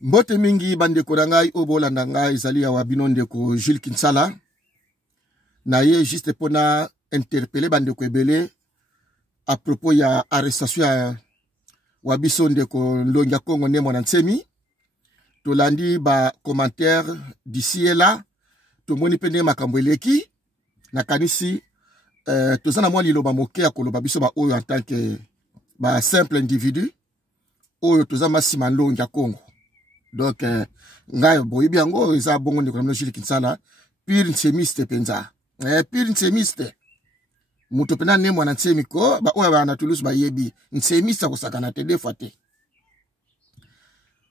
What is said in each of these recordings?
Mbote mingi bandeko na ngai obolanda ngai ezali ya wabino ndeko Jules Kinsala. Na ye juste pona interpeller bandeko ebele à propos ya arrestation ya wabiso ndeko Ndongia Kongo ne mwana nsemi. Tolandi ba commentaire d'ici et là. Tomoni pende makambo eleki na kanisi tozana mwa liloba moke ya koloba biso ba oyo en tant que ba simple individu oyo tozama sima Ndongia Kongo. Donc ngai boyibi yango eza bongo ndeko na Jules Kinsala pire nsemiste penza. Pire nsemiste. Muto pena ne mwana nsemi ko ba oyo ba na Toulouse ba yebi nsemiste ko sakana te defwa te.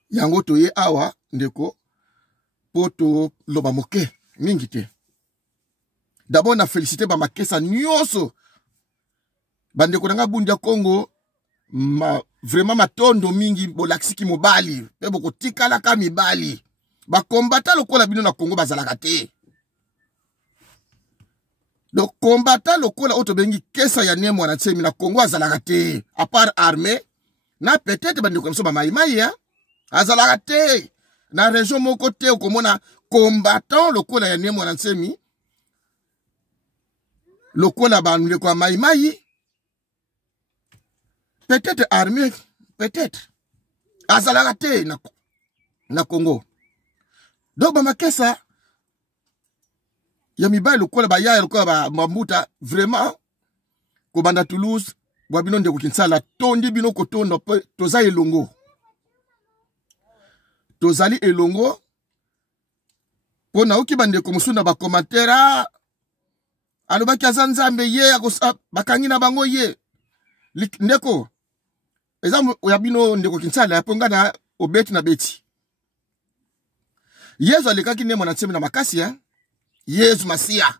Yango toye awa ndeko poto loba moke mingi te. D'abord na félicité ba makesa nyonso. Bandeko na Ndongia Kongo vraiment matondo mingi bolaksiki mobali pe boko tikala ka mibali ba kombata lokola bino na Kongo bazalaka te. Donc kombata lokola oto bengi kesa ya ne mwana nsemi na Kongo azalaka te à part armée na peut-être bandeko komso ba maimaya azalaka te na région moko te okomona combattant lokola ya ne mwana nsemi lokola ba ndeko ya maimai. Peut-être armée, peut-être. Azalagate na Congo. Donc ba makesa ya mibali lokola ba ya lokola ba mambuta vraiment ko banda Toulouse wabino ndeko Kinsala tondi bino kotondo toza elongo. Tozali elongo pona oki bandeko musuna ba commentaire alobaki azanzambe ye bakangi na bango ye ndeko ezamu oyabino ndeko Kinsala yaponga na obeti na beti. Yesu alikaki ne mwana nsemi na makasi ya. Yesu Masia.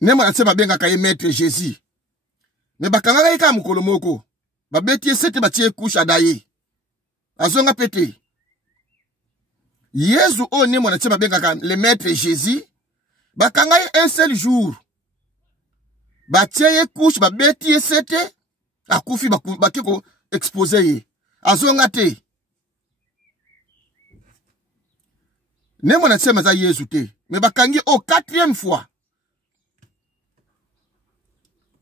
Ne mwana nsemi benga ka ye maître Jésus. Me bakanga ika mukolo moko. Babeti esete batie kusha daye. Azonga pete. Yesu o ne mwana nsemi benga ka le maître Jésus. Bakanga un seul jour. Batie ye couche babeti esete akufi bakeko exposer ye azonga te ne mwana nsema za Yesu te me bakangi au 4e fois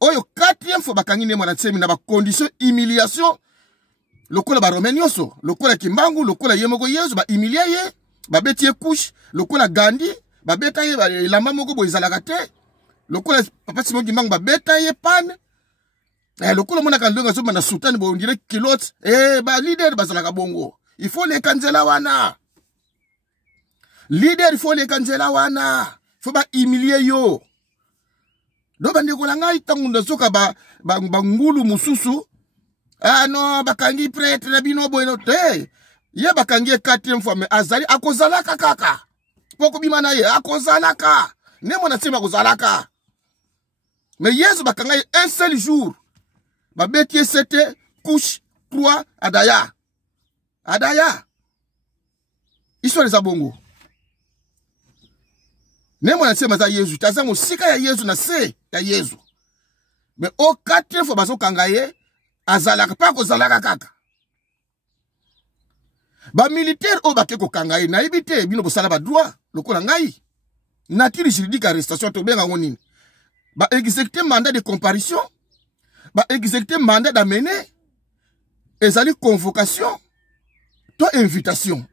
oyo 4e fois bakangi ne mwana nsema na ba condition humiliation lokola ba romenyoso lokola kimbangu lokola yemoko Yesu ba humilia ye babeti ye couche lokola Gandhi babeta ye ba lamba moko bo izalaka te lokola papa Simon Kimbangu babeta ye pan lokola mona kandonga zo na sultani bo ndire kilote ba leader bazalaka bongo il faut les kanzela wana leader il faut les kanzela wana faut ba humilier yo do bandeko la ngai tangu ndosoka ba ngulu mususu non bakangi prêtre na bino boino te ye bakangi 4e fois mais azali akozalaka kaka poko bimana ye akozalaka ne mona sema kozalaka. Mais Yesu bakanga un seul jour. Babeti c'était couche 3 adaya. Adaya. Histoire za bongo. Nemo na sema za Yesu. Taza musika ya Yesu na se ya Yesu. Mais au 4e fois bazo kangaye azalaka pa ko zalaka kaka. Ba militaire o bakeko kangaye na ibite bino bosala ba droit lokola ngai. Nature juridique arrestation to benga ngoni. Ba exécuter mandat de comparution, ba exécuter mandat d'amener, ezali convocation, to invitation.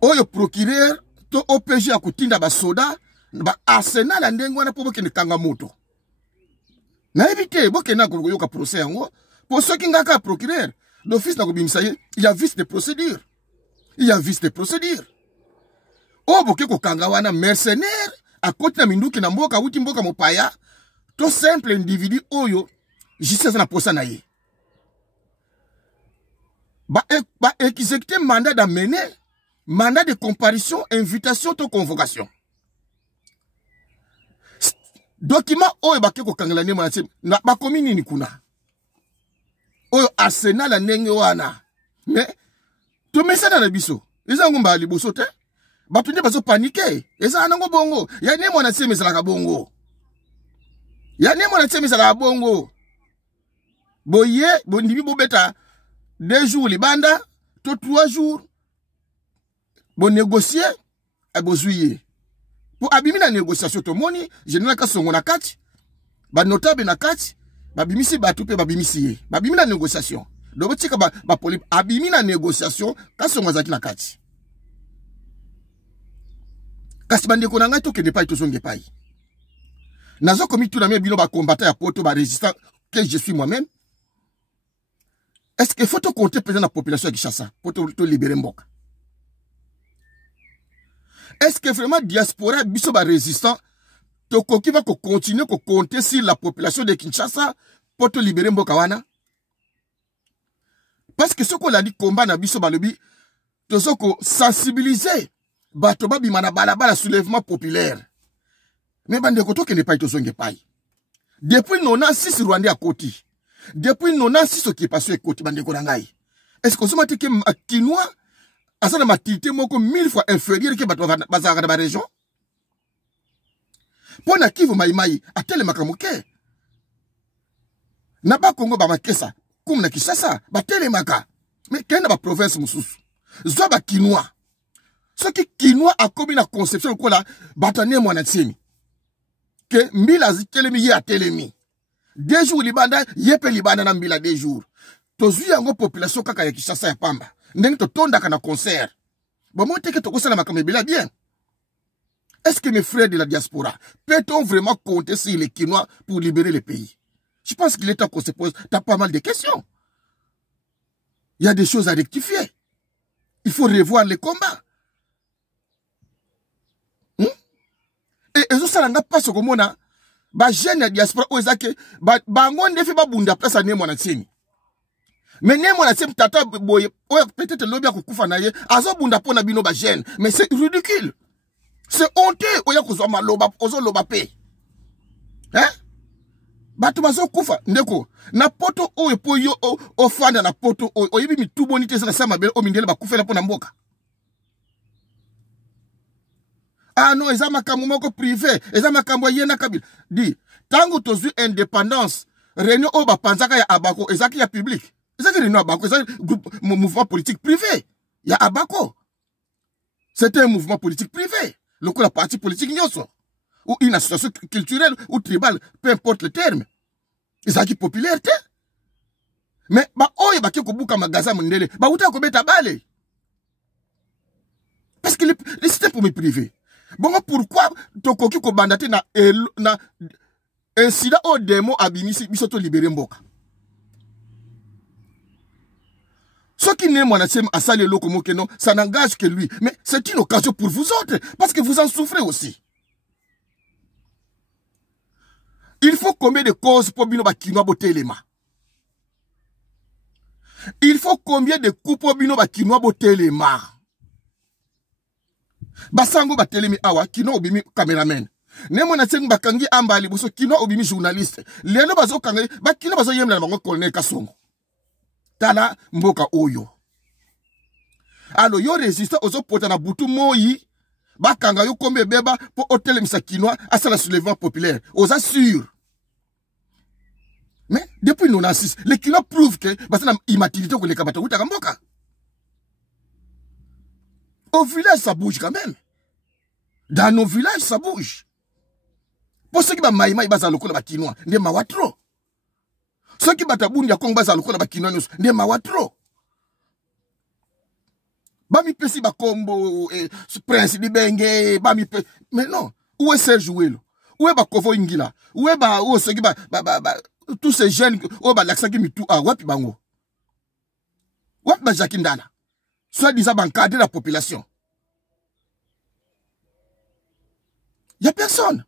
Oyo procureur, to OPJ akutinda ba soda, ba arsenal andengo na pobo kene kanga moto. Na éviter, boke na ko yoka procès yango, pour ceux qui ngaka procureur, l'office na ko bimisa il y a vice de procédure. Il y a vice de procédure. O boke ko kanga wana mercenaire à côté na minduki na mboka uti mboka mopaya to simple individu oyo justice na posa na ye ba exécuter mandat d'amener mandat de comparution invitation to convocation document oyo bakeko kangela ne mwana na ba komini ni kuna oyo arsenal ndenge wana mais to mesana na biso eza ngomba liboso te batu nde bazo panike eza nango bongo ya ne mwana nsemi ezalaka bongo ya ne mwana nsemi ezalaka bongo boye bondibi bobeta 2 jours libanda to 3 jours bon négocier a besoin pour abimina négociation to moni général ka songo na kati ba notable na kati ba bimisi ba tupe ba bimisi ba bimina négociation do botika ba poli abimina négociation ka songo zaki na kati kasi bande ko na ngai to kende pa to songe pai nazo komi tout na me bino ba combattant ya poto ba résistant que je suis moi-même. Est-ce qu'il faut te compter présent dans la population de Kinshasa pour te libérer Mboka? Est-ce que vraiment diaspora biso ba résistant qui va continuer à compter sur la population de Kinshasa pour te libérer Mboka wana? Parce que ce qu'on a dit combat na biso balobi to soko sensibiliser bato ba bimana balabala soulèvement populaire. Mais bande ko to ke ne pas to songe pai. Depuis 96 Rwandais à côté. Depuis 96 ce qui est passé à côté bande ko nangai. Est-ce que vous que Kinois a ça la matilité moko 1000 fois inférieur que bato bazara dans la région? Pour na kivu maimai a tele makamuke. Na ba Congo ba makesa comme na Kinshasa ba tele maka. Mais kenda ba province mususu. Zo ba Kinois. Ce qui Kinois a commis la conception ko la batane mwana tsemi. Que mbila zitelemi ya telemi. 2 jours libanda yepe libanda na mbila 2 jours. Tozu yango population kaka ya Kinshasa ya pamba. Ndenge to tonda kana concert. Bon moi teke to kosala makambe bila bien. Est-ce que mes frères de la diaspora peut-on vraiment compter sur les Kinois pour libérer le pays? Je pense qu'il est temps qu'on se pose pas mal de questions. Il y a des choses à rectifier. Il faut revoir les combats. Et ça n'a pas ce qu'on a. Ba jeune diaspora ozake ba ngonde fi ba bunda pesa ne mwana tsini. Mais ne mwana tsini tata boye peut-être lobi akukufa na ye azo bunda pona bino ba jeune, mais c'est ridicule. C'est honteux oya kozwa maloba ozo loba pe. Hein? Batu bazo kufa ndeko na poto o epo yo ofanda na poto o yibi mitubo nite sana sama bele o mindele ba kufela pona mboka. Ah non, ils ont ma camou privé, ils ont ma camou yena kabila. Dit, tango tozu indépendance, réunion oba panzaka ya abako, ils ont qui ya public. Ils ont qui réunion abako, ils ont mouvement politique privé. Ya abako. C'était un mouvement politique privé. Le coup la partie politique nyoso. Ou une association culturelle ou tribale, peu importe le terme. Ils ont qui popularité. Mais ba oye ba ki ko buka magasin mondele, ba uta ko beta bale. Parce que le système pour me privé. Bon, pourquoi Tokoki ko bandate na incident au démon abimisi bisoto libéré Mboka? Ce qui n'est mon assem à saler lokomo que non, ça n'engage que lui. Mais c'est une occasion pour vous autres, parce que vous en souffrez aussi. Il faut combien de causes pour bino ba Kinois botelema? Il faut combien de coups pour bino ba Kinois botelema? Basango batelemi awa Kino obimi cameraman. Nemo na tsengu bakangi ambali boso Kino obimi journaliste. Lelo bazo kangi ba Kino bazo yemla na bango colonel Kasongo. Tala mboka oyo. Alo yo résistant ozo pota na butu moyi bakanga yo kombe beba po hôtel misa Kinois asala soulèvement populaire. Oza sûr. Mais depuis 96, les Kinois prouvent que basana immaturité ko le kabata uta mboka. Au village, ça bouge quand même. Dans nos villages, ça bouge. Pour ceux qui ont maïma, ils ont le Kinois, ils ont mawatro. Ceux qui ont taboun, ils ont le Kinois, ils ont mawatro. Bami pesi ba kombo, prince di benge, bami pesi. Mais non, où est Serge Ouelo? Où est Bakovo Ingila? Où est ceux qui tous ces jeunes, où est l'accent qui mitou à Wapi Bango? Wapi ba Jakindana? Soit disant encadrer la population. Il n'y a personne.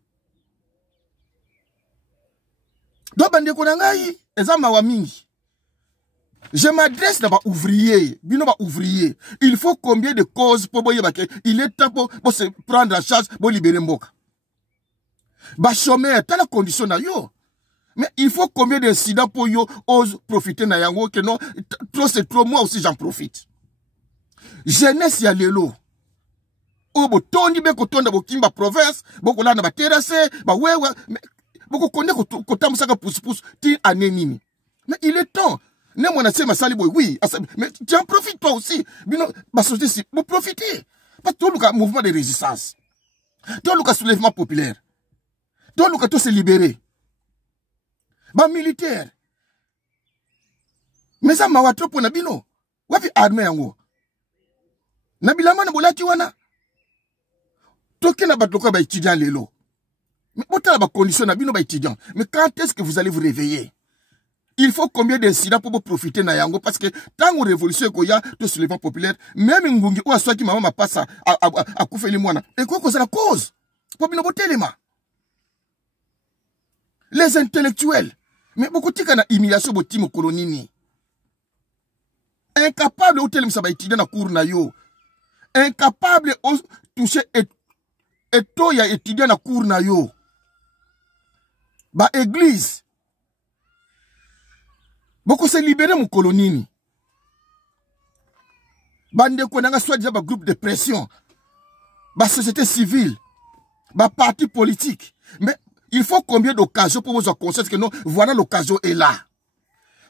Donc, je m'adresse à ouvrier. Ouvrier. Il faut combien de causes pour il est temps pour se prendre en charge pour libérer Mboka. Bah, chômeur, t'as la condition na yo. Mais il faut combien d'incidents pour yo ose profiter na yango que non, trop c'est trop, moi aussi j'en profite. Jeunesse ya lelo. Obo tondi be kotonda bo kimba province, boko lana ba terrasse, ba wewe, boko konde ko tamusaka pousse ti anenini. Mais il est temps. Ne mon ma saliboy, oui, mais tu en profites toi aussi. Bino, ma société, vous profitez. Parce que tout le mouvement de résistance. Tout le soulèvement populaire. Tout le tout se libérer. Ba militaire. Mais ça m'a watro pour Nabino. Wapi armée yango. Nabilama na bolati wana. Toke na batloka ba étudiant lelo. Mais autant la condition Nabino ba étudiant. Mais quand est-ce que vous allez vous réveiller? Il faut combien d'incidents pour vous profiter na yango parce que tant que révolution koya to soulèvement populaire même ngungi ou aswa ki maman ma passe à koufeli mwana et quoi cause la cause pour bino botelema les intellectuels mais beaucoup tika na humiliation botimo kolonini incapable ou tel msa ba étudier na cours na yo incapable au toucher et to ya étudier na cours na yo ba église Boko se libérer mon colonini. Bande ko nanga soit déjà ba groupe de pression. Ba société civile. Ba parti politique. Mais il faut combien d'occasions pour vous en conscience que non, voilà l'occasion est là.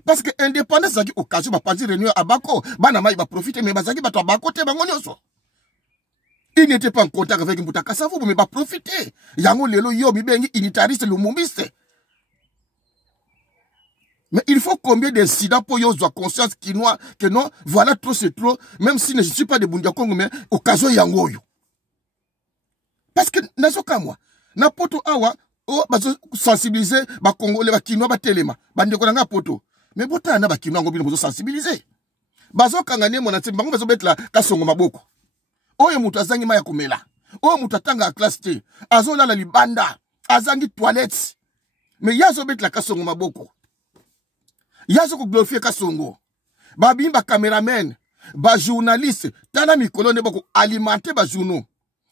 Parce que indépendance zaki occasion ba parti réunion à Bako, bana mai ba profiter mais ba zaki ba to Bako te bango nyoso. Il n'était pas en contact avec Mbuta Kasavubu mais ba profiter. Yango lelo yo mi bengi unitariste lumumbiste. Mais il faut combien d'incidents pour yon soit conscience que non, voilà trop c'est trop, même si je ne suis pas de Bundia Congo, mais occasion yangoyo. Parce que, nazoka moi, na poto awa, oh, bazo sensibiliser, ba Congolais, ba Kinois, ba Telema, bande konanga poto. Mais bota na ba Kinois ngobino bazo sensibiliser. Bazo kangane mona tse, bango bazo bet la kasongo maboko. Oye mutu azangi maya kumela. Oye mutu atanga a classe T. Azo la libanda. Azangi toilette. Mais yazo bet la kasongo maboko. Yazo ko glorifier Kasongo. Ba bimba cameraman, ba journaliste, tana mikolo ne bako alimenter ba journaux.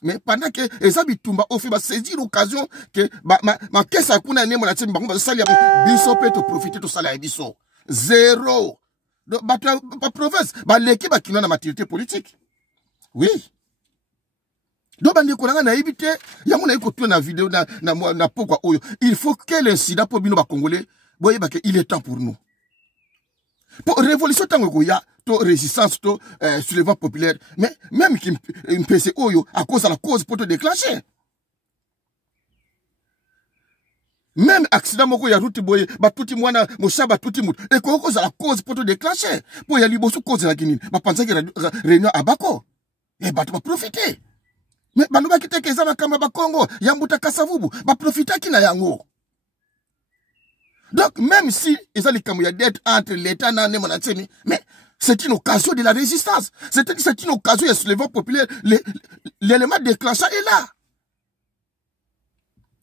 Mais pendant que eza bitumba ofi ba saisir l'occasion que ma kesa kuna ne mona tsimba ba sali biso pe to profiter to sala biso. Zéro. Ba province, ba leki ba kino na maturité politique. Oui. Donc bandi ko na éviter yango na iko na vidéo na pourquoi oyo. Il faut que l'incident pour bino ba congolais, boye ba que il est temps pour nous. Pour révolution tango ya to résistance to soulèvement populaire mais même qui mpese oyo à cause de la cause pour te déclencher même accident moko ya route boye ba tuti mwana moshaba tuti mutu et cause de la cause pour te déclencher pour ya liboso cause la kinini ba penser que réunion à Bako et ba to profiter mais ba no ba kite ke za kama ba Congo ya Mbuta Kasavubu ba profiter kina yango. Donc, même si ils ont les camouflages d'être entre l'État et les mais c'est une occasion de la résistance. C'est une occasion de soulèvement populaire. L'élément déclenchant est là.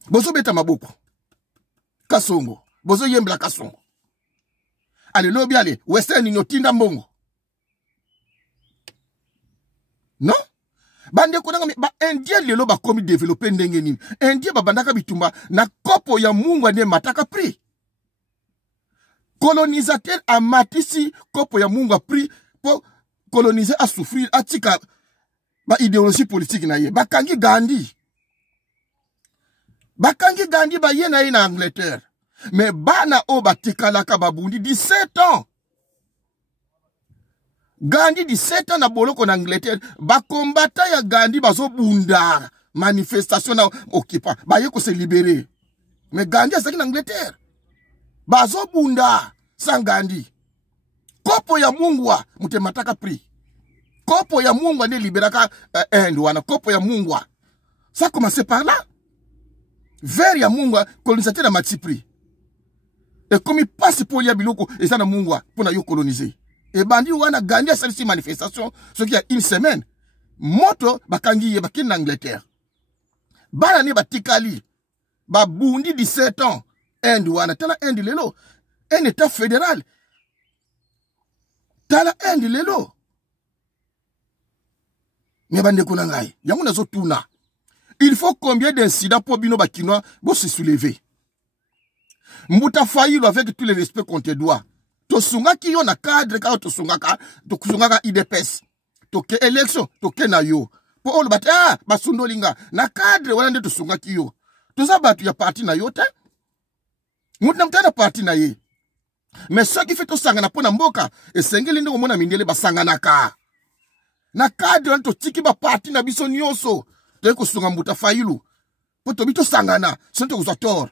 Bozo beta maboko. Kasongo. Bozo yembla Kasongo. Allez, lobby, allez. Western inotinda mbongo. Non? Bande konanga ba indien lelo ba komi développer ndenge nini. Indien ba bandaka bitumba na kopo ya mungu ane mataka pri. Colonisateur a matisi kopo ya mungu a pris pour coloniser à souffrir à tika ba idéologie politique na ye bakangi Gandhi ba ye na ye na Angleterre mais bana o batikala ka babundi 17 ans Gandhi 17 ans na boloko na Angleterre ba combattant ya Gandhi bazo bunda manifestation na occupa ba ye ko se libérer mais Gandhi a na Angleterre bazo bunda sans Gandhi. Kopo ya mungwa mutemataka pri. Kopo ya mungwa ne liberaka wana kopo ya mungwa. Ça commence par là. Vers ya mungwa colonisateur na mati pri. Et comme il passe pour ya biloko et ça na mungwa pour na yo coloniser. Et bandi wana Gandhi a salisi manifestation ce qui a une semaine. Moto bakangi ye bakin Angleterre. Bana ne batikali. Ba bundi 17 ans. Inde wana tala Inde lelo un état fédéral tala Inde lelo mais bande ko nangai yango nazo tuna il faut combien d'incidents pour bino bakinois bo se soulever Mbuta Fayulu avec tous les respects qu'on te doit to sunga ki yo na cadre ka to sunga IDPS to ke élection to ke na yo po olo bata basundolinga na cadre wana nde to sunga ki yo to za batu ya parti na yo te Mouta mtana parti na ye. mais ce qui fait to sangana pona mboka esengeli ndeko mona mindele basanganaka na cadre to tiki ba parti na biso nyonso to ko sunga mbuta failu po to bito sangana sento ko tort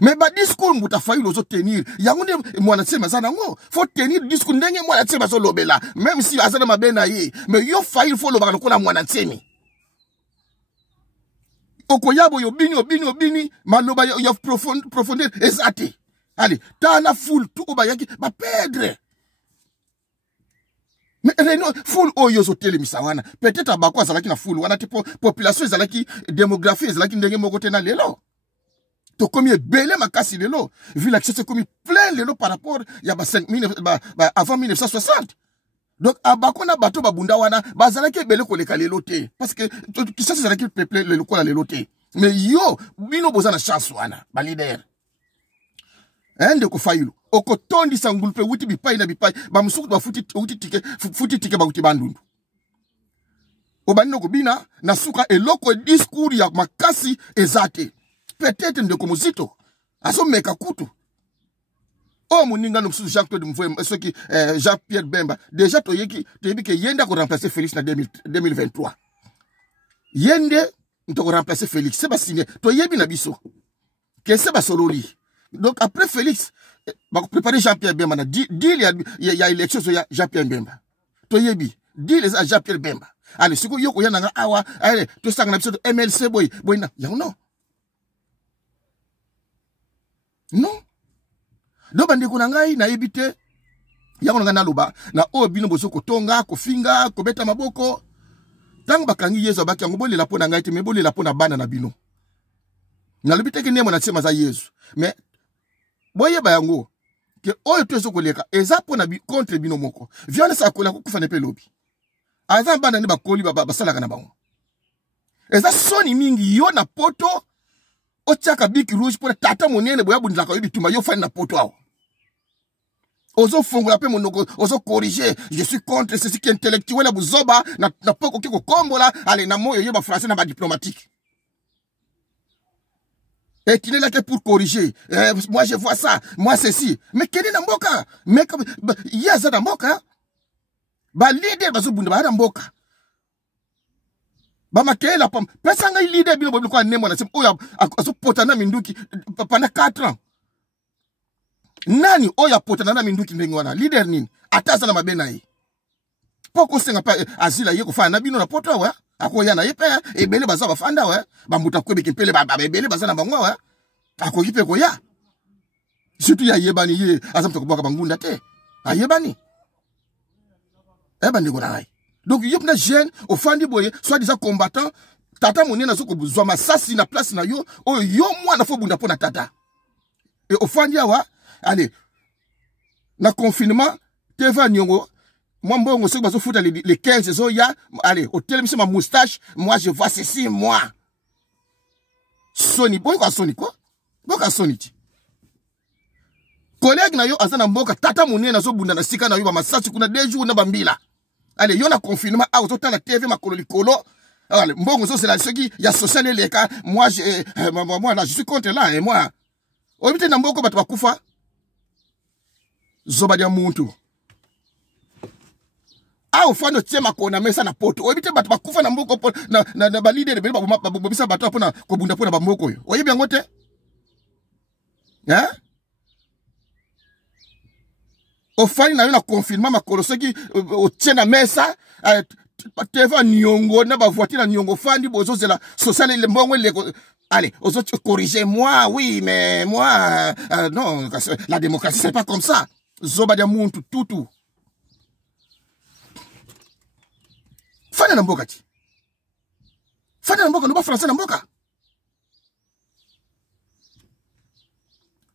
mais ba discours mbuta failu zo tenir yango nde mwana tsema sana ngo faut tenir discours ndenge mwana tsema zo lobela même si azana mabena yi mais yo failu faut lobaka ko na mwana tsemi okoyabo yo bini maloba yo profondeur ezate. Allez, tana foule tout au bayaki ba perdre. Mais reno foule oyo zo tele misawana. Peut-être abako azalaki na foule wana tipo population ezalaki démographie ezalaki ndenge moko te na lelo. To komi belé makasi lelo. Vu l'accès c'est komi plein lelo par rapport ya ba 5000 avant 1960. Donc abako na bato babunda wana bazalaki belé koleka lelo te parce que qui ça ezalaki peuple lelo kola lelo te. Mais yo bino bozana chance wana ba leader. Ende ko failu oko tondi sangulpe wuti bipai na bipai ba musuku ba futi tike ba wuti bandundu obanino ko bina na suka eloko discours ya makasi ezate peut-être ndeko muzito aso meka kutu o muninga no mususu Jean-Claude Mvwe soki Jean-Pierre Bemba déjà to yebi ke yenda ko remplacer Félix na 2023 yende nto ko remplacer Félix c'est ba signé to yebi na biso que c'est ba sololi. Donc après Félix, va préparer Jean-Pierre Bemba. Deal il y a élection sur Jean-Pierre Bemba. Toyebi, deal les Jean-Pierre Bemba. Allez, ce que yoko yana awa, allez, tout ça dans l'épisode MLC boy, boy na, ya non. Non. Donc bande ko ngai na yebite, ya ko na loba, na o bino boso ko tonga, ko finga, ko beta maboko. Tang bakangi yezo baki ngo bolela pona ngai te me bolela pona bana na bino. Na lobite ke nemo na tsema za Yesu. Mais boye bayango ke oyo to ezokoleka eza pona contre bino moko violence akola ko kufana pe lobi aza bana ne bakoli basalaka na bango eza soni mingi yo na poto otiaka bik rouge pour tata monene boya bundaka yobituma yo fani na poto awo ozo fongola pe monoko ozo corriger je suis contre ceci qui intellectuel la buzoba na poko kiko kombola ale na moyo yeba français na ba diplomatique. Et tu n'es là que pour corriger. Moi, je vois ça. Moi, ceci. Mais quel est Namboka? Mais il y a ça Namboka. Ba leader, bazo bunda, ba Namboka. Ba makele la pomme. Personne n'a leader, bilo, bilo, quoi, nemo, na sim, oya, aso potana minduki, pendant 4 ans. Nani, oya potana minduki, nengwana. Leader nini. Ataza na mabena yi. Poko senga pa, azila yeko fa, nabino na poto, wa. Ako yana yepe ebele baza bafanda we bamuta kwebe kepele ebele baza na bango we ako kipe ko ya surtout ya yebani ye azam to boka bangunda te ayebani ebandi gona. Donc yop na jeune ofandi boye soit disant combattant tata monena soko buzwa masasi na place na yo o yo mwana fo bunda pona tata et ofandi awa allez na confinement teva nyongo. Moi, bon, on va se foutre les 15 ans, allez, au télévision, ma moustache, moi, je vois ceci, moi. Sony, bon, quoi, Sony, quoi? Bon, quoi, Sony, collègue, na yo, azana mboka, tata mouné, na zo bunda, na sika, na yo, ba masasi, kuna 2 jours, na bambila. Allez, yo, na confinement, ah, autant la TV, ma kolo, allez, bon, c'est là, ceux qui, y a social, les cas, moi, là, je suis contre là, et moi. Obite, na mboko, batu bakufa. Zobadia muntu. Ah, au fond, tiens, ma kona mesa na poto. Obite bat bakufa na mboko na balide de babisa bato pona ko bunda pona bamboko yo. Oyebi yango te? Hein? Au fond na yo na confinement makolo soki o tiens na mesa teva nyongo na ba voiture na nyongo fandi bozo zela social le mbongo le. Allez, aux autres corriger moi, oui, mais moi non, la démocratie c'est pas comme ça. Zobadia muntu tutu. Fana na mboka ti. Fana na mboka no ba français na mboka.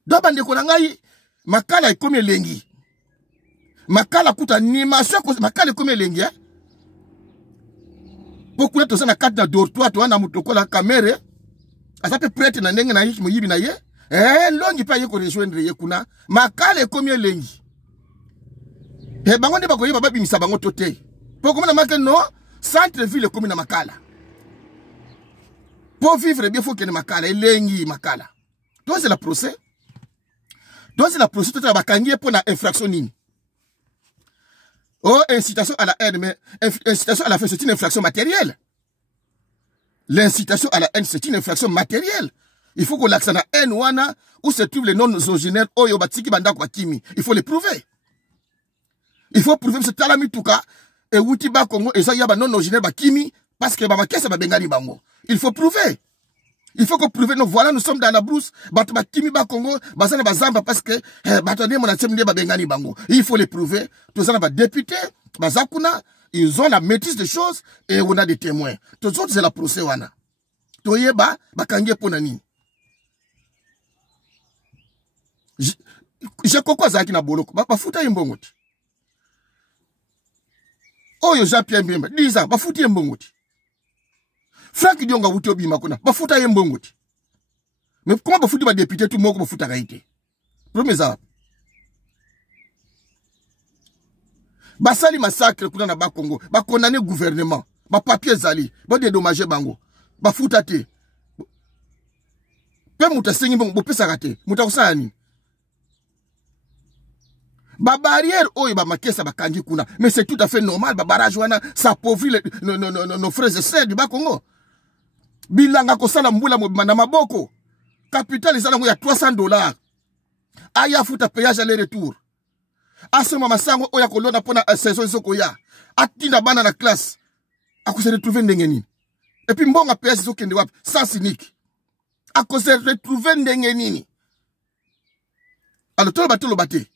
Do bande ko ngai makala ikomi elengi. Makala kuta ni masoko makala ikomi elengi eh. Beaucoup to sana kata dortoir to na mutoko la kamera. Asape prête na ndenge na yi muyibi na ye. Longi pa ye ko rejoindre ye kuna. Makala ikomi elengi. Bango nde bakoyeba babi misabango tote. Poko na make no centre-ville comme na makala. Pour vivre bien, il faut qu'il y ait makala. Elengi makala. Donc c'est le procès. Donc c'est la procédure de bakangie pour la infraction nini. Oh, incitation à la haine, mais incitation à la haine, c'est une infraction matérielle. L'incitation à la haine, c'est une infraction matérielle. Il faut qu'on l'accent à la haine wana, où se trouvent les non-originaires, oyo batiki banda kwa kimi. Il faut les prouver. Il faut prouver que c'est talami tuka, et wuti ba Congo, et ça y a non-originaire ba kimi, parce que ba kesa ba bengani bango. Il faut prouver. Il faut qu'on prouve, nous voilà, nous sommes dans la brousse, ba kimi ba Congo, ba sana ba zamba, parce que, batone mon atsemde ba bengani bango. Il faut les prouver. Tout ça, ba député, ba zakuna, ils ont la maîtrise des choses, et on a des témoins. Tout ça, c'est la procès wana. Toye ba kangie ponani. Je kokwa zaki na boloko, ba futa yimbongoti. Oyo Jean-Pierre Mbemba, 10 ans, ba futa yimbongoti. Franck Dionga wuti obima kuna, ba futa yimbongoti. Mais comment ba futa ba député tout moko ba futa gaité? Premier ça. Ba sali massacre kuna na ba Congo, ba condamner gouvernement, ba papier zali, ba dédommager bango, ba futa te. Pe muta sengi bongo pesa kate, muta kusana nini? Ba barrière oyo ba makesa ba kangi kuna, mais c'est tout à fait normal, ba barrage wana ça appauvrit nos frères et sœurs du bas Congo. Bilanga kosala mbula na maboko. Capital ezala ya $300. Aya futa péage aller-retour. Asema masango oya kolona pona saison soko ya. Atinda bana na classe. Ako se retrouver ndenge nini. Et puis mbonga péage soko kende wapi sans cynique. Ako se retrouver ndenge nini. Alors tolo baté.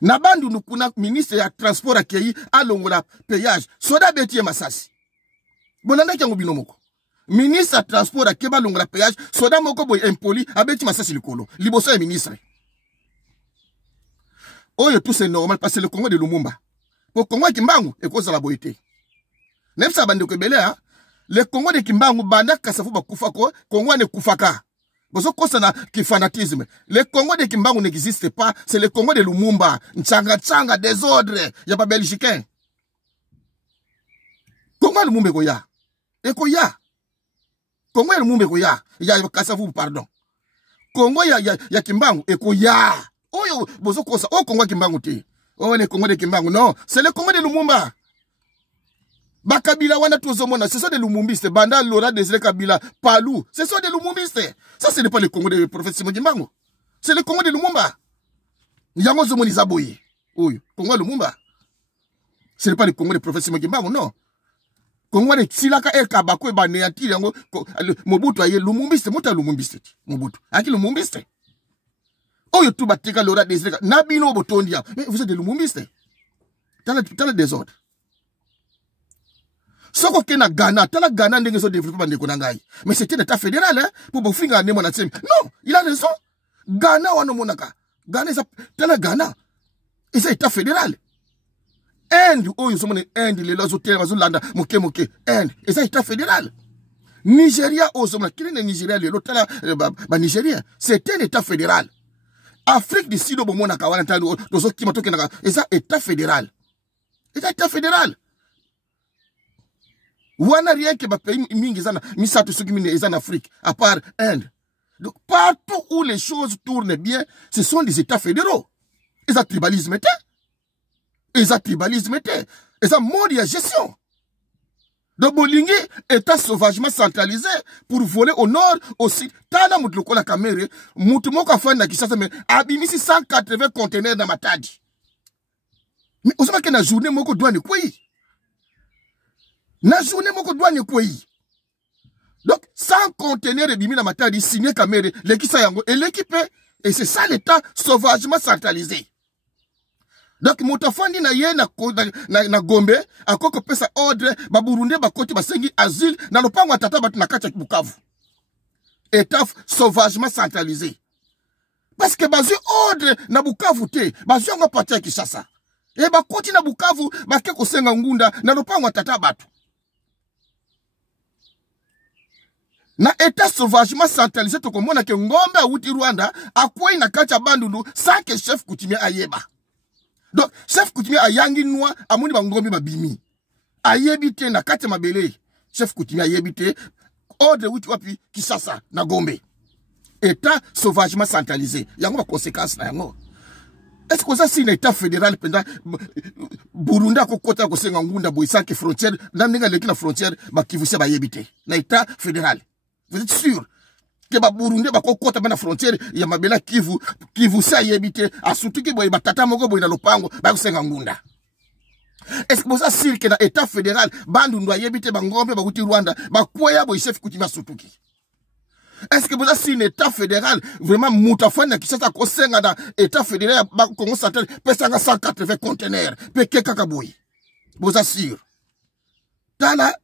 Na bandu nukuna ministre ya transport akei alongola péage. Soda betie masasi. Bonanda kyango binomoko. Ministre ya transport akeba longola péage. Soda moko boy impoli abeti masasi likolo. Liboso ya ministre. Oyo tout c'est normal parce que le Congo de Lumumba. Pour Congo de Kimbangu et cause de la boité. Même ça bande ko belé hein. Le Congo de Kimbangu banda kasafu ba kufako, Congo ne kufaka. Bozo kosa na ki fanatisme. Le Congo de Kimbangu n'existe pas, c'est le Congo de Lumumba. Nchanga désordre, ya pas belgicain. Congo Lumumba ko ya. E ko ya. Congo Lumumba ko ya. Ya kasafu pardon. Congo ya Kimbangu e ko ya. Oyo bozo kosa o Congo Kimbangu te. Oh le Congo de Kimbangu non, c'est le Congo de Lumumba. Bakabila wana tozomona, ce sont des Lumumbistes. Banda Laura Désiré Kabila, Palou, ce sont des Lumumbistes. Ça ce n'est pas le Congo de prophète Simon Kimbangu. C'est le Congo de Lumumba. Yango zomoni zaboyi. Oyo, Congo Lumumba. Ce n'est pas le Congo de prophète Simon Kimbangu non. Congo de Silaka El Kabako e banéati yango Mobutu aye Lumumbiste, mota Lumumbiste. Mobutu. Aki Lumumbiste. Oh, tout batika Laura Désiré. Nabino Botondia. Mais vous êtes des Lumumbistes. T'as le désordre. Soko kena Ghana. T'as la Ghana ndenge so développement de Konangai. Mais c'était l'état fédéral, hein. Pour bofinga ne mona tsem. Non, il a raison. Ghana wano monaka. Ghana t'as la Ghana. Et c'est l'état fédéral. Inde, oh, ils sont mon Inde, les lois hôtels, Mazulanda, moke. Inde. Et c'est l'état fédéral. Nigeria, oh, sont qui est Nigeria, l'hôtel, Nigeria. C'était l'état fédéral. Afrique du Sud, bon, na kawana tando, dozo kimato kenaka, et ça, état fédéral. Et ça, état fédéral. Wana rien que ba pays mingi zana, misato sukimine en Afrique, à part Inde. Donc, partout où les choses tournent bien, ce sont des états fédéraux. Et ça, tribalisme était. Et ça, tribalisme était. Et ça, mode de gestion. Donc, Bolingi, état sauvagement centralisé pour voler au nord, au sud. Tana moutloko la caméra, moutmoko afin na Kishasa, mais abimisi 180 conteneurs dans Matadi. Mais on sait que na journée moko douane quoi. Na journée moko douane quoi. Donc, 100 conteneurs de bimi dans Matadi, signé caméra, l'équipe Sayango, et l'équipe, et c'est ça l'état sauvagement centralisé. Donc, moutafandi na ye na Gombe, akoko pesa ordre, ba Burundi, ba Koti, ba Sengi, asile, na lopango atata bat na kacha Bukavu. État sauvagement centralisé. Parce que bazu ordre na Bukavu te, bazu yongo pati ya Kishasa. E ba Koti na Bukavu, ba keko senga ngunda, na lopango atata batu. Na état sauvagement centralisé, toko mona ke ngombe a wuti Rwanda, akwe na kacha bandundu, sans que chef Coutumier ayeba. Donc, chef Coutumier a yangi noa, amoni bangombi babimi. Ayebite na kate mabele. Chef Coutumier ayebite, ordre wuti wapi Kishasa na Gombe. État sauvagement centralisé. Il y a une conséquence là. Est-ce que ça c'est un État fédéral pendant Burundi a kokota ko senga ngunda boisa ke frontière dans la frontière ba Kivu se ba yebité. Un État fédéral. Vous êtes sûr que ba Burundi ba kokota na frontière ya mabela Kivu se yebité asutu ke boy batata moko boy na lopango ba ko senga ngunda. Est-ce que ça c'est que dans État fédéral bandu ndo yebité ba ngombe ba kuti Rwanda ba kwaya boy chef kutima sutuki. Est-ce que vous avez un État fédéral vraiment moutafana qui s'est accroché dans l'État fédéral Congo central pesanga 180 conteneurs peke kakaboui. Vous assure. Dans la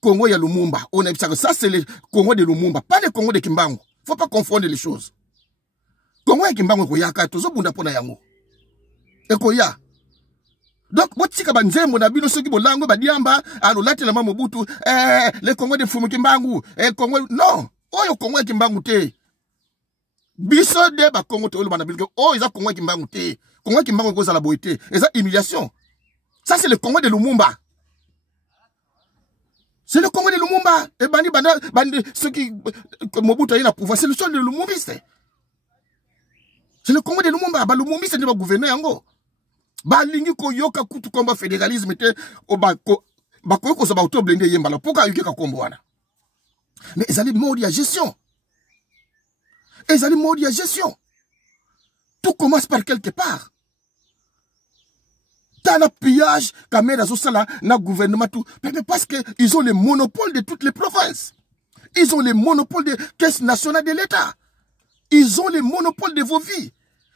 Congo ya Lumumba, on a dit que ça c'est le Congo de Lumumba, pas le Congo de Kimbangu. Faut pas confondre les choses. Congo ya Kimbangu koyaka tozo bunda pona yango. Ekoya. Donc, moi, si vous avez un bino soki bolango badiamba, alors là, tu as Mobutu, le Congo de Fumu Kimbangu, Congo, non. Oyo Congo Kimbangu te. Biso de ba Congo te olo banabilke. Oh, ils ont Congo Kimbangu te. Congo Kimbangu cause la boité. Et ça humiliation. Ça c'est le Congo de Lumumba. C'est le Congo de Lumumba. Et bandi ceux qui Mobutu a eu la pouvoir, c'est le sol de Lumumbiste. C'est le Congo de Lumumba. Ba Lumumbiste ne va gouverner yango. Ba lingi ko yoka kutu komba fédéralisme te o ba ko so ba auto blende yembala. Pourquoi yuke ka kombo wana? Mais ils allaient mourir à gestion. Ils allaient mourir à gestion. Tout commence par quelque part. Dans le pillage, caméra sala, na gouvernement tout. Parce qu'ils ont le monopole de toutes les provinces. Ils ont le monopole de caisse nationale de l'État. Ils ont le monopole de vos vies.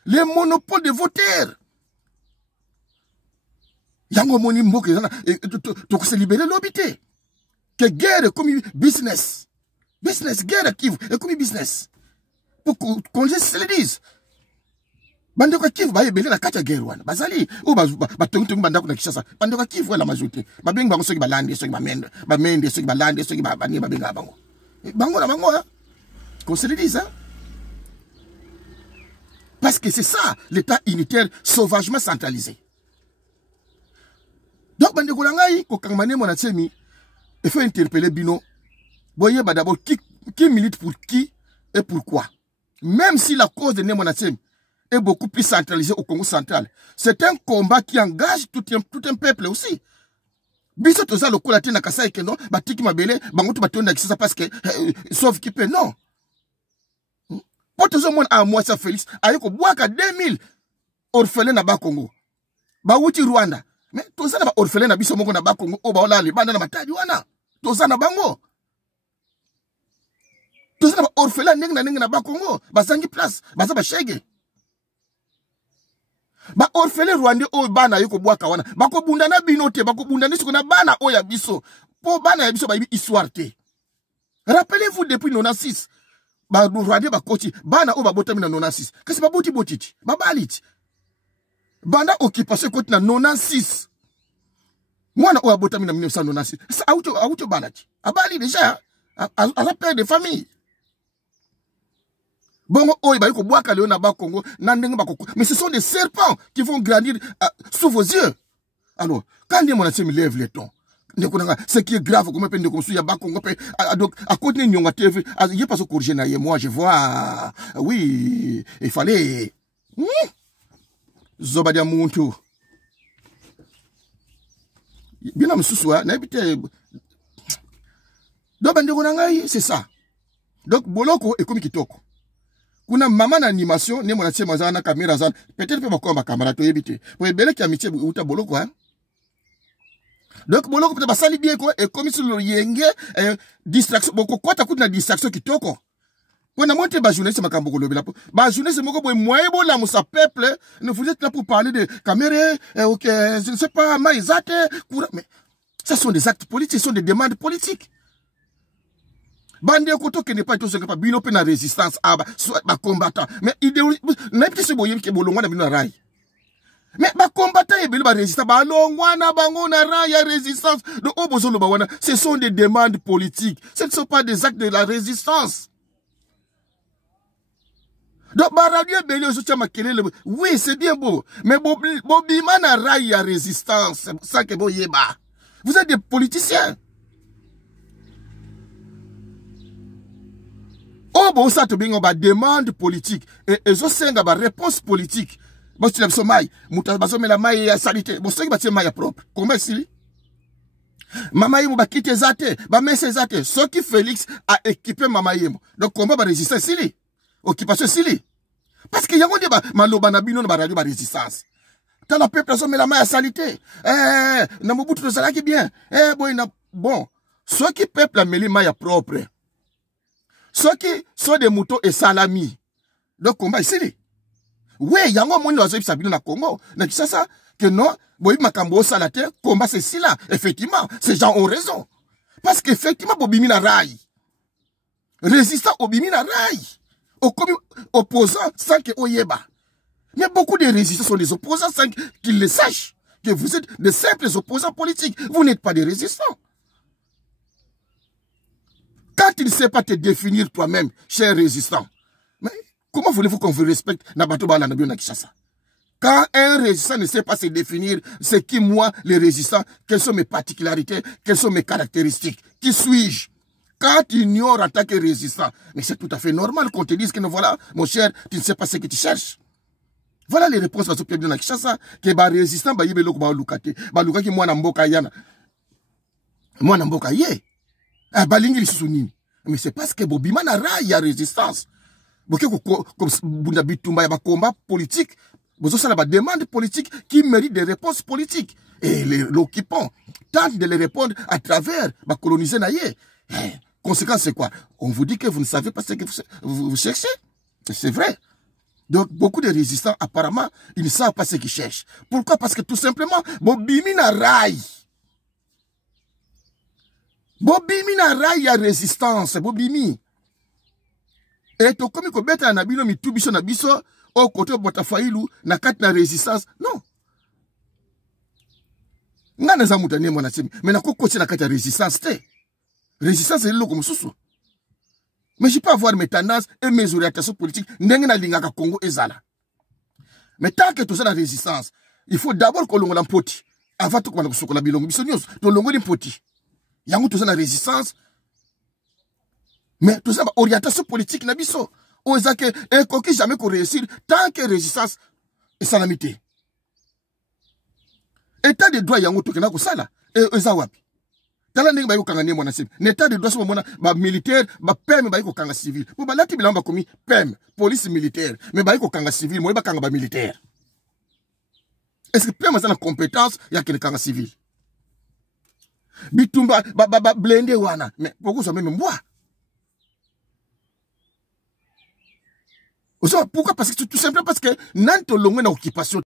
Le monopole de vos terres. Yango moni mboke, tu se libérer l'obité. Que guerre comme business. Business, guerre Kivu, et comme business. Pour qu'on se le dise. Bandeko Kivu, ba yebele la kacha guerre wana. Bazali, ou ba tongi bandako na Kishasa. Bandeko Kivu la majorité. Ba beng bango soki ba lande, soki ba mende, soki ba lande, soki ba bani ba benga bango. Bango la bango, hein. Qu'on se le dise, hein. Parce que c'est ça, l'État unitaire sauvagement centralisé. Donc, bandeko langai, ko kangmane mon atsemi, il faut interpeller Bino. Voyez, d'abord, qui milite pour qui et pourquoi. Même si la cause de Nemonatsem est beaucoup plus centralisée au Congo central, c'est un combat qui engage tout un peuple aussi. Biso toza le colate na Kasai que non, batiki mabele, bangoto batonda qui ça parce que sauf qui peut non. Pour tout le monde à moi ça Félix, ayeko boaka 2000 orphelins na ba Congo. Ba wuti Rwanda. Mais toza na ba orphelins na biso moko na ba Congo, o ba ola le banda na matadi wana. Toza na bango. Tous les orphelins na ba Congo, bazangi place, bazaba shege. Ba orphelin Rwanda o bana yoko bwaka wana, bako bunda na binote, bako bunda nisko na bana o ya biso. Po bana ya biso ba histoire te. Rappelez-vous depuis 96, ba Rwanda ba koti, bana o ba botami na 96. Kasi ba boti botiti, ba baliti. Banda occupation koti na 96. Mwana o ba botami na 1996. Sa auto balati. Abali déjà, à la père de famille. Bongo oy ba yoko boaka leona ba Congo nandenge ba koko. Mais ce sont des serpents qui vont grandir sous vos yeux. Alors, quand les monacés me lèvent les tons, ce qui est grave, comme peine de construire à ba Congo, donc à côté de Nyonga TV, il n'y a pas ce corrigé naïe. Moi, je vois, oui, il fallait. Zobadia Muntu. Bien à Moussousoua, n'habite. Donc, c'est ça. Donc, Boloko est comme Kitoko. Kuna mama na animation ne mona tsema zana caméra zana peut-être peut bakoma ba caméra to yebité pour ebele ki amitié uta boloko hein. Donc boloko peut basali bien ko et comme sur le yenge distraction boko kota kuna distraction kitoko pour na monter ba journaliste makambo ko lobela ba journaliste moko boy moyen bo la musa peuple ne vous êtes là pour parler de caméra OK je ne sais pas maïzate mais ça sont des actes politiques, ce sont des demandes politiques. Bande koto ke ne pas tout ce que pas bino pe na résistance aba soit ba combattant mais idéologie na petit se boyem ke bolongwa na bino rai mais ba combattant et ba résistant ba longwa na bango na rai ya résistance donc obozo lo ba wana ce sont des demandes politiques, ce ne sont pas des actes de la résistance. Donc ba radio belé zo tia makelele oui c'est bien beau mais bobima na rai ya résistance ça que boyeba vous êtes des politiciens. Oh, bon, ça, tu as demande politique. Et ils ont une réponse politique. Bon, tu l'as maille. La maille est salité. Bon, c'est que maille propre. Comment est-ce Mama Yemo va quitter Zate. Va mettre Zate. Ce qui Félix a équipé Mama Yemo. Donc, comment va résister Sili? Occupation Sili. Parce qu'il y a un débat. Maloba Nabino va radio résistance. Tant la peuple a mis la maille à salité. N'a pas beaucoup de ça qui bien. Bon. Ce qui peuple a mis la maille propre. Ceux qui sont des moutons et salami. Donc, combat ici. Oui, il y a un monde dans le Congo. Donc, c'est ça. Que non, Boy Makambo Salate, combat c'est si là. Effectivement, ces gens ont raison. Parce qu'effectivement, Bobimina Rai. Résistant au Bimina Rai. Opposants sans que Oyeba. Mais beaucoup de résistants sont des opposants sans qu'ils le sachent. Que vous êtes de simples opposants politiques. Vous n'êtes pas des résistants. Quand tu ne sais pas te définir toi-même, cher résistant, mais comment voulez-vous qu'on vous respecte quand un résistant ne sait pas se définir, c'est qui moi, les résistants, quelles sont mes particularités, quelles sont mes caractéristiques, qui suis-je? Quand tu ignores en tant que résistant, mais c'est tout à fait normal qu'on te dise que voilà, mon cher, tu ne sais pas ce que tu cherches. Voilà les réponses à ce que que les résistants, ils sont lukate, lukaki moi na mboka yana. Moi na mboka ye. Mais c'est parce que Bobima na ra ya résistance. Comme Bunda Bitumba ya combat politique, vous avez une demande politique qui mérite des réponses politiques. Et l'occupant tente de les répondre à travers la coloniser naïe. Conséquence, c'est quoi? On vous dit que vous ne savez pas ce que vous cherchez. C'est vrai. Donc, beaucoup de résistants, apparemment, ils ne savent pas ce qu'ils cherchent. Pourquoi? Parce que tout simplement, Bobimi na raï. Bobimi na raï ya résistance. Bobimi. Et to komi ko beta na bino mitu biso na biso au côté Botafaïlou na kat na résistance. Non. Nga na zamutane mwana semi. Mais na kokoche na kat ya résistance te. Résistance est comme sous. Mais je peux avoir mes tendances et mes orientations politiques. N'engue na lingaka Congo ezala. Mais tant que tout ça la résistance, il faut d'abord que l'on l'empoti. Avant tout qu'on a sokola bilongo biso nyos, to longo l'impoti. Yango tout ça la résistance. Mais tout ça, orientation politique, n'a biso. On a que, et qu'on jamais qu'on réussir, tant que résistance et salamité. État de droit, yango to kenako sala, et ezawapi. Tala ndenge bayiko kanga ne mwana sibi. L'état de droit, so mwana, ba militaire, ba PEM, bayiko kanga civil. Bo ba lati bilamba komi, PEM, police militaire. Mais bayiko kanga civil, moi ba kanga ba militaire. Est-ce que PEM a la compétence, ya kene kanga civil? Bitumba, blende wana. Mais, pourquoi ça même moi? Pourquoi? Parce que tout simplement parce que Nanto Longue n'a occupation.